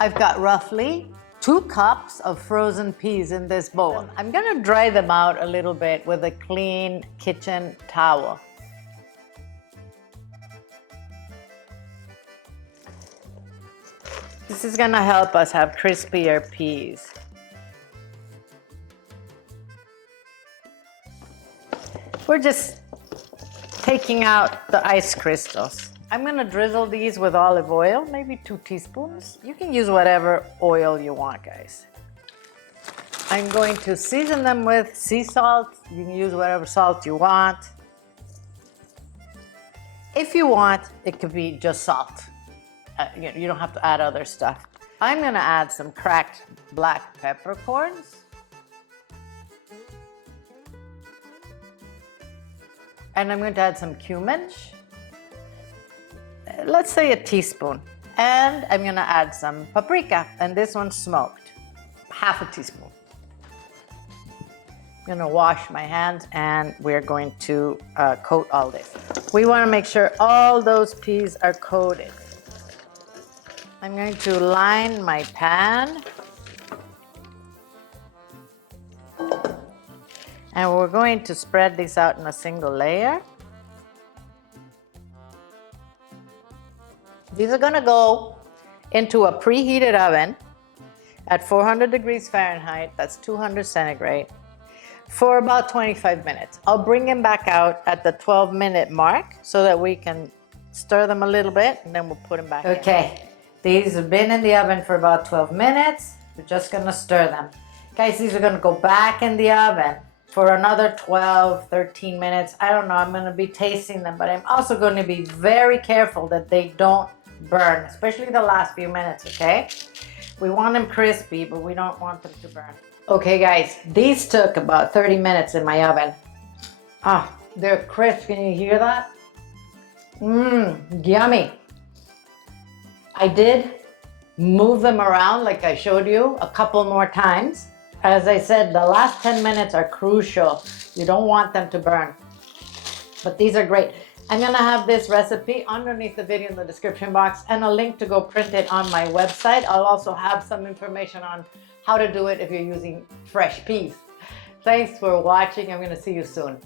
I've got roughly 2 cups of frozen peas in this bowl. I'm gonna dry them out a little bit with a clean kitchen towel. This is gonna help us have crispier peas. We're just taking out the ice crystals. I'm gonna drizzle these with olive oil, maybe 2 teaspoons. You can use whatever oil you want, guys. I'm going to season them with sea salt. You can use whatever salt you want. If you want, it could be just salt. You don't have to add other stuff. I'm gonna add some cracked black peppercorns. And I'm going to add some cumin. Let's say a teaspoon. And I'm gonna add some paprika, and this one's smoked, half a teaspoon. I'm gonna wash my hands and we're going to coat all this. We wanna make sure all those peas are coated. I'm going to line my pan. And we're going to spread these out in a single layer. These are gonna go into a preheated oven at 400 degrees Fahrenheit, that's 200 centigrade, for about 25 minutes. I'll bring them back out at the 12-minute mark so that we can stir them a little bit, and then we'll put them back in. Okay, these have been in the oven for about 12 minutes. We're just gonna stir them. Guys, these are gonna go back in the oven for another 12, 13 minutes. I don't know, I'm gonna be tasting them, but I'm also gonna be very careful that they don't burn, especially the last few minutes, okay? We want them crispy, but we don't want them to burn. Okay guys, these took about 30 minutes in my oven. Ah, they're crisp, can you hear that? Yummy. I did move them around like I showed you a couple more times. As I said, the last 10 minutes are crucial. You don't want them to burn. But these are great. I'm gonna have this recipe underneath the video in the description box and a link to go print it on my website. I'll also have some information on how to do it if you're using fresh peas. Thanks for watching. I'm gonna see you soon.